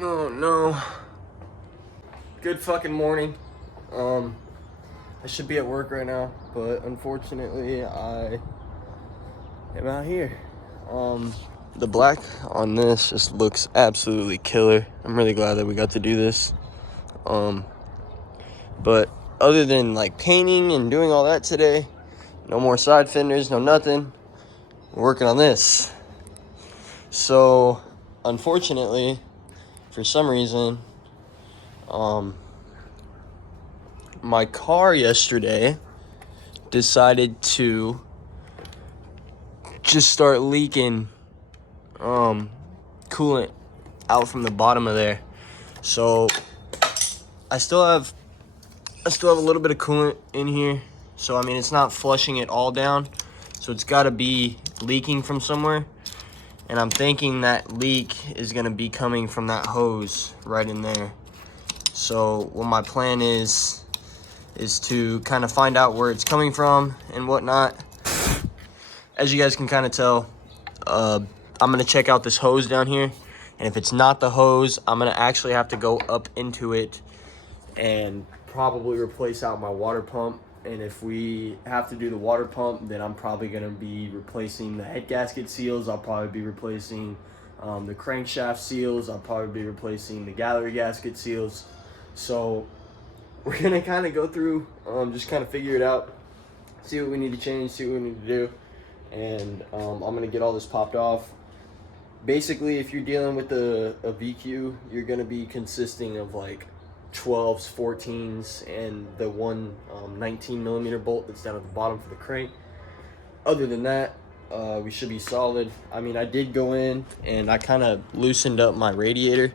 Oh no. Good fucking morning. I should be at work right now, but unfortunately I am out here. The black on this just looks absolutely killer. I'm really glad that we got to do this. But other than like painting and doing all that today, no more side fenders, no nothing. We're working on this. So unfortunately, for some reason, my car yesterday decided to just start leaking coolant out from the bottom of there. So I still have a little bit of coolant in here. So I mean, it's not flushing it all down. So it's got to be leaking from somewhere. And I'm thinking that leak is going to be coming from that hose right in there. So what my plan is to kind of find out where it's coming from and whatnot. As you guys can kind of tell, I'm going to check out this hose down here. And if it's not the hose, I'm going to actually have to go up into it and probably replace out my water pump. And if we have to do the water pump, then I'm probably going to be replacing the head gasket seals. I'll probably be replacing the crankshaft seals. I'll probably be replacing the gallery gasket seals. So we're going to kind of go through, just kind of figure it out, see what we need to change, see what we need to do. And I'm going to get all this popped off. Basically, if you're dealing with a VQ, you're going to be consisting of like 12s, 14s, and the one 19 millimeter bolt that's down at the bottom for the crank. Other than that, we should be solid. I mean, I did go in and I kind of loosened up my radiator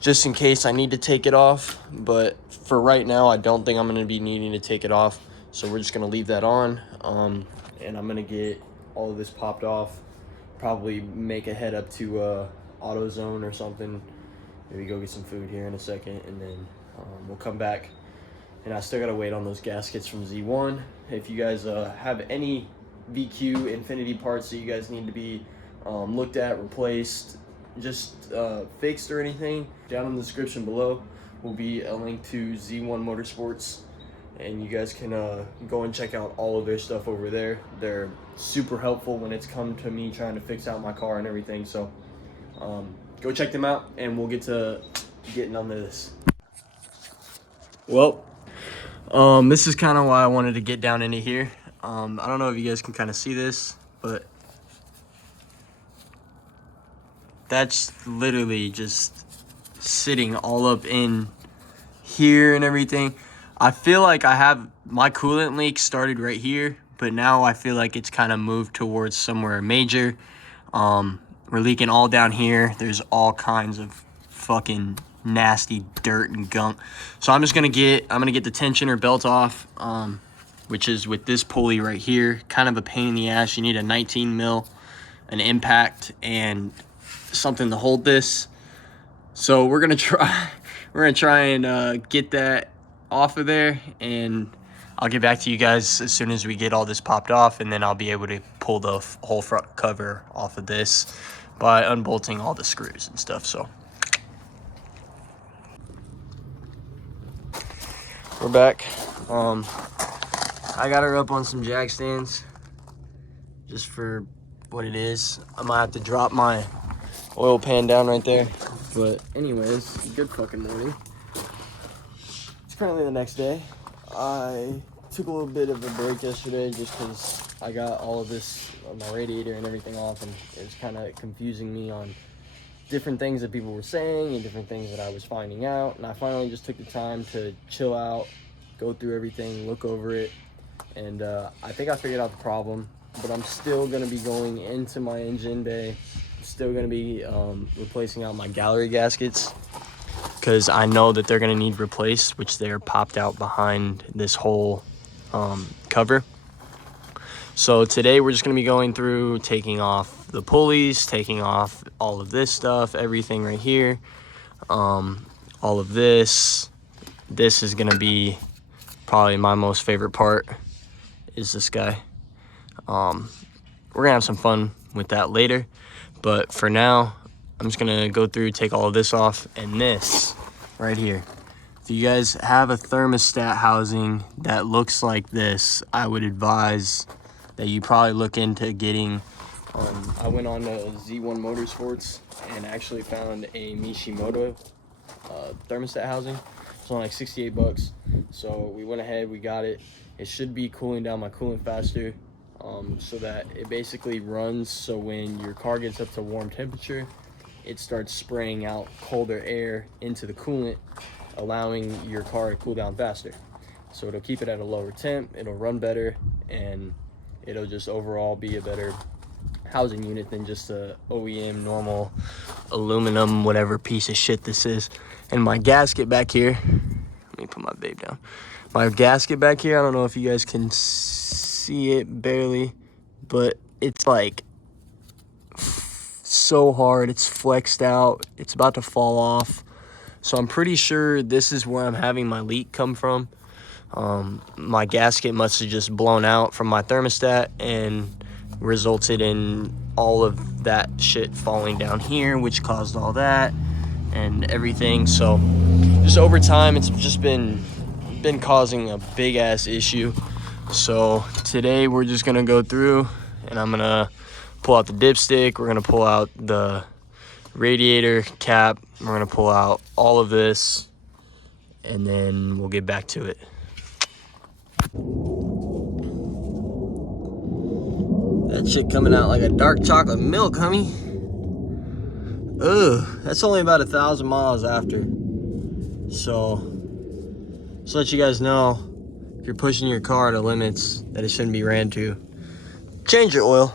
just in case I need to take it off. But for right now, I don't think I'm going to be needing to take it off. So we're just going to leave that on. And I'm going to get all of this popped off. Probably make a head up to AutoZone or something. Maybe go get some food here in a second, and then we'll come back. And I still gotta wait on those gaskets from Z1. If you guys have any VQ Infinity parts that you guys need to be looked at, replaced, just fixed or anything, down in the description below will be a link to Z1 Motorsports, and you guys can go and check out all of their stuff over there. They're super helpful when it's come to me trying to fix out my car and everything. So go check them out, and we'll get to getting on this. Well, this is kind of why I wanted to get down into here. I don't know if you guys can kind of see this, but that's literally just sitting all up in here and everything. I feel like I have my coolant leak started right here, but now I feel like it's kind of moved towards somewhere major. We're leaking all down here. There's all kinds of fucking nasty dirt and gunk. So I'm gonna get the tensioner belt off, which is with this pulley right here. Kind of a pain in the ass. You need a 19 mil, an impact, and something to hold this. So we're gonna try and get that off of there, and I'll get back to you guys as soon as we get all this popped off, and then I'll be able to pull the whole front cover off of this by unbolting all the screws and stuff. So we're back. I got her up on some jack stands just for what it is. I might have to drop my oil pan down right there, but anyways, good fucking morning. It's currently the next day. I took a little bit of a break yesterday just because I got all of this, my radiator and everything off, and it was kind of confusing me on different things that people were saying and different things that I was finding out. And I finally just took the time to chill out, go through everything, look over it, and I think I figured out the problem. But I'm still going to be going into my engine bay. I'm still going to be replacing out my gallery gaskets, because I know that they're going to need replaced, which they're popped out behind this whole cover. So today we're just going to be going through, taking off the pulleys, taking off all of this stuff, everything right here, all of this. This is going to be probably my most favorite part, is this guy. We're going to have some fun with that later, but for now, I'm just gonna go through, take all of this off, and this right here. If you guys have a thermostat housing that looks like this, I would advise that you probably look into getting, I went on to Z1 Motorsports and actually found a Mishimoto thermostat housing. It's only like 68 bucks. So we went ahead, we got it. It should be cooling down my coolant faster, so that it basically runs so when your car gets up to warm temperature, it starts spraying out colder air into the coolant, allowing your car to cool down faster. So it'll keep it at a lower temp, it'll run better, and it'll just overall be a better housing unit than just a OEM normal aluminum whatever piece of shit this is. And my gasket back here, let me put my vape down. My gasket back here, I don't know if you guys can see it barely, but it's like so hard, it's flexed out, it's about to fall off. So I'm pretty sure this is where I'm having my leak come from. My gasket must have just blown out from my thermostat and resulted in all of that shit falling down here, which caused all that and everything. So just over time, it's just been causing a big ass issue. So today we're just gonna go through and I'm gonna pull out the dipstick, we're gonna pull out the radiator cap, we're gonna pull out all of this, and then we'll get back to it. That shit coming out like a dark chocolate milk, homie. Ugh, that's only about 1,000 miles after. So, just let you guys know, if you're pushing your car to limits that it shouldn't be ran to, change your oil.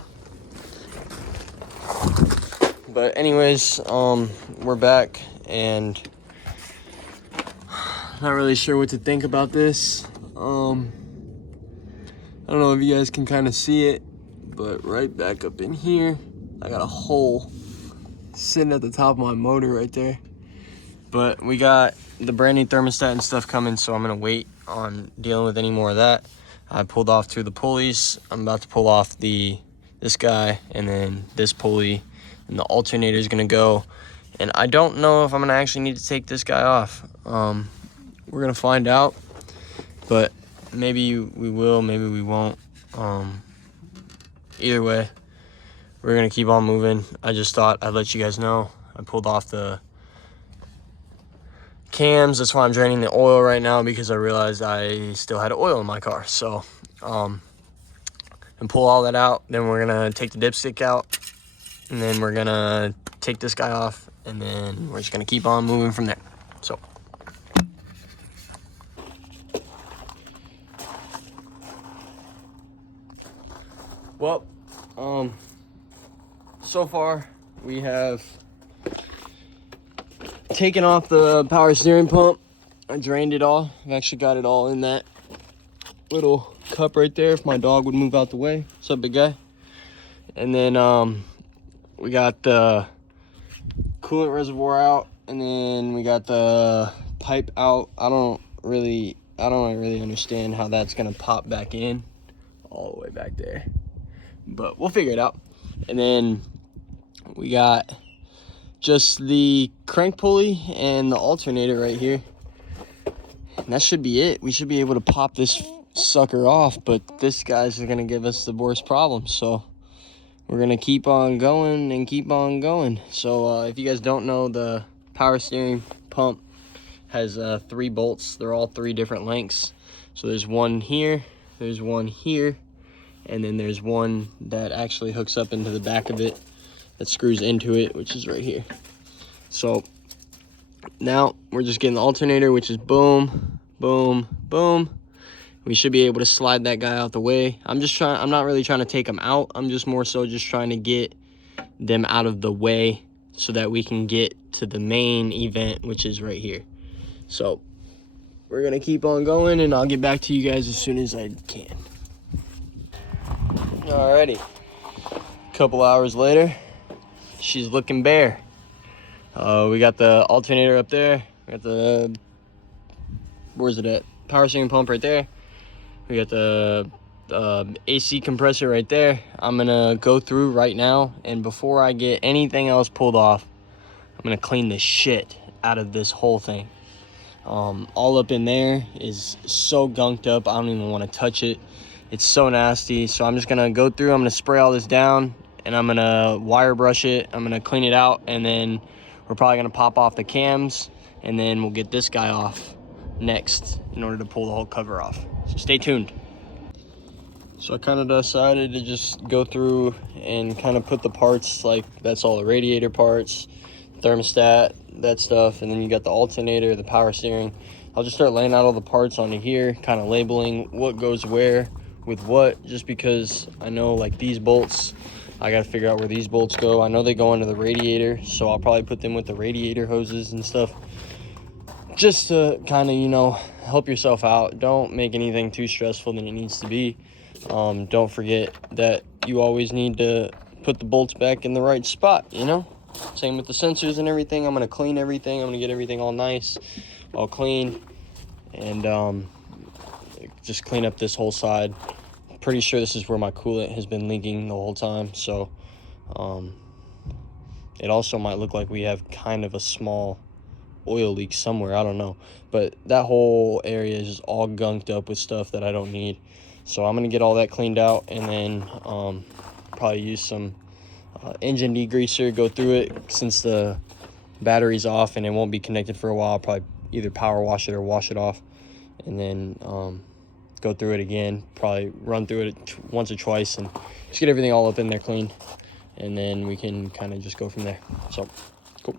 But anyways, we're back, and not really sure what to think about this. I don't know if you guys can kind of see it, but right back up in here, I got a hole sitting at the top of my motor right there. But we got the brand new thermostat and stuff coming, so I'm gonna wait on dealing with any more of that. I pulled off 2 of the pulleys. I'm about to pull off this guy and then this pulley, and the alternator is gonna go. And I don't know if I'm gonna actually need to take this guy off. We're gonna find out, but maybe we will, maybe we won't. Either way, we're gonna keep on moving. I just thought I'd let you guys know. I pulled off the cams. That's why I'm draining the oil right now, because I realized I still had oil in my car. So, and pull all that out. Then we're gonna take the dipstick out, and then we're gonna take this guy off, and then we're just gonna keep on moving from there. So. Well, so far we have taken off the power steering pump. I drained it all. I've actually got it all in that little cup right there, if my dog would move out the way. What's up, big guy? And then we got the coolant reservoir out, and then we got the pipe out. I don't really understand how that's gonna pop back in all the way back there, but we'll figure it out. And then we got just the crank pulley and the alternator right here, and that should be it. We should be able to pop this sucker off, but this guy's gonna give us the worst problem, so we're gonna keep on going and keep on going. So if you guys don't know, the power steering pump has 3 bolts. They're all 3 different lengths. So there's one here, there's one here, and then there's one that actually hooks up into the back of it that screws into it, which is right here. So now we're just getting the alternator, which is boom, boom, boom. We should be able to slide that guy out the way. I'm not really trying to take them out. I'm just more so just trying to get them out of the way so that we can get to the main event, which is right here. So we're gonna keep on going, and I'll get back to you guys as soon as I can. Alrighty, a couple hours later, she's looking bare. We got the alternator up there. We got the, where's it at? Power steering pump right there. We got the AC compressor right there. I'm gonna go through right now, and before I get anything else pulled off, I'm gonna clean the shit out of this whole thing. All up in there is so gunked up, I don't even want to touch it. It's so nasty. So I'm just gonna go through, I'm gonna spray all this down, and I'm gonna wire brush it. I'm gonna clean it out, and then we're probably gonna pop off the cams, and then we'll get this guy off next in order to pull the whole cover off. So stay tuned. So I kind of decided to just go through and kind of put the parts, like that's all the radiator parts, thermostat, that stuff, and then you got the alternator, the power steering. I'll just start laying out all the parts onto here, kind of labeling what goes where with what, just because I know like these bolts, I got to figure out where these bolts go. I know they go into the radiator, so I'll probably put them with the radiator hoses and stuff, just to kind of, you know, help yourself out. Don't make anything too stressful than it needs to be. Don't forget that you always need to put the bolts back in the right spot, you know? Same with the sensors and everything. I'm going to clean everything. I'm going to get everything all nice, all clean, and just clean up this whole side. Pretty sure this is where my coolant has been leaking the whole time, so it also might look like we have kind of a small oil leak somewhere, I don't know, but that whole area is just all gunked up with stuff that I don't need. So I'm gonna get all that cleaned out, and then probably use some engine degreaser, go through it. Since the battery's off and it won't be connected for a while, I'll probably either power wash it or wash it off, and then go through it again, probably run through it once or twice, and just get everything all up in there clean, and then we can kind of just go from there. So cool.